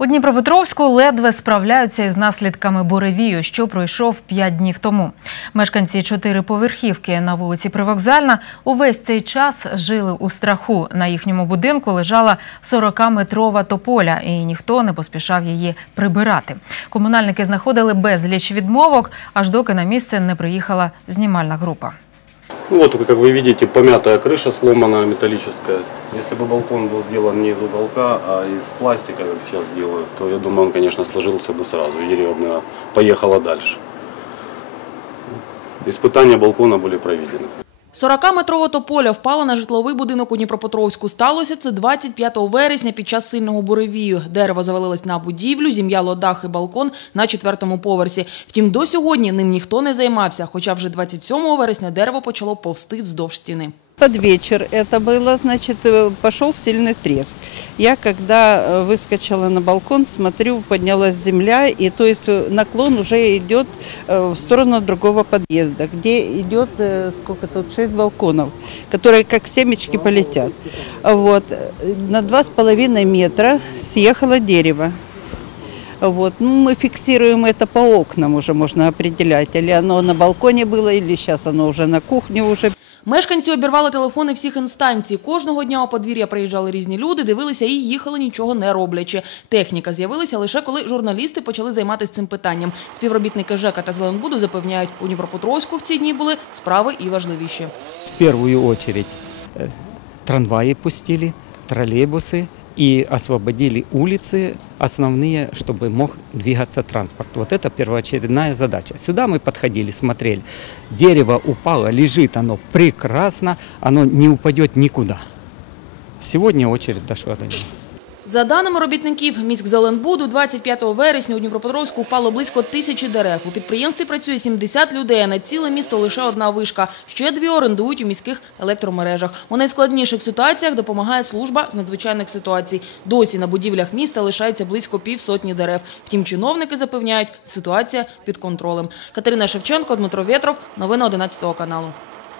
У Дніпропетровську ледве справляються із наслідками буревію, що пройшов п'ять днів тому. Мешканці чотириповерхівки на вулиці Привокзальна увесь цей час жили у страху. На їхньому будинку лежала 40-метрова тополя, і ніхто не поспішав її прибирати. Комунальники знаходили безліч відмовок, аж доки на місце не приїхала знімальна група. Ну вот, как вы видите, помятая крыша сломанная, металлическая. Если бы балкон был сделан не из уголка, а из пластика, как сейчас делают, то я думаю, он, конечно, сложился бы сразу, и деревня поехала дальше. Испытания балкона были проведены. 40-метрова тополя впала на житловий будинок у Дніпропетровську. Сталося це 25 вересня під час сильного буревію. Дерево завалилось на будівлю, зім'яло дах і балкон на четвертому поверсі. Втім, до сьогодні ним ніхто не займався, хоча вже 27 вересня дерево почало повсти вздовж стіни. Под вечер это было, значит, э, пошел сильный треск. Я, когда э, выскочила на балкон, смотрю, поднялась земля, и то есть э, наклон уже идет в сторону другого подъезда, где идет, сколько тут, шесть балконов, которые как семечки полетят. Вот. На два с половиной метра съехало дерево. Вот. Ну, мы фиксируем это по окнам уже, можно определять, или оно на балконе было, или сейчас оно уже на кухне уже. Мешканці обірвали телефони всіх інстанцій. Кожного дня у подвір'я приїжджали різні люди, дивилися і їхали нічого не роблячи. Техніка з'явилася лише коли журналісти почали займатися цим питанням. Співробітники ЖЕКа та Зеленбуду запевняють, у Дніпропетровську в ці дні були справи і важливіші. В першу очередь трамваї трамваи пустили, троллейбусы и освободили улицы основные, чтобы мог двигаться транспорт. Вот это первоочередная задача. Сюда мы подходили, смотрели. Дерево упало, лежит оно прекрасно, оно не упадет никуда. Сегодня очередь дошла до него. За даними робітників міськзеленбуду, 25 вересня у Дніпропетровську впало близько тисячі дерев. У підприємстві працює 70 людей, а на ціле місто лише одна вишка. Ще дві орендують у міських електромережах. У найскладніших ситуаціях допомагає служба з надзвичайних ситуацій. Досі на будівлях міста лишається близько півсотні дерев. Втім, чиновники запевняють, ситуація під контролем. Катерина Шевченко, Дмитро Вєтров. Новини 11 каналу.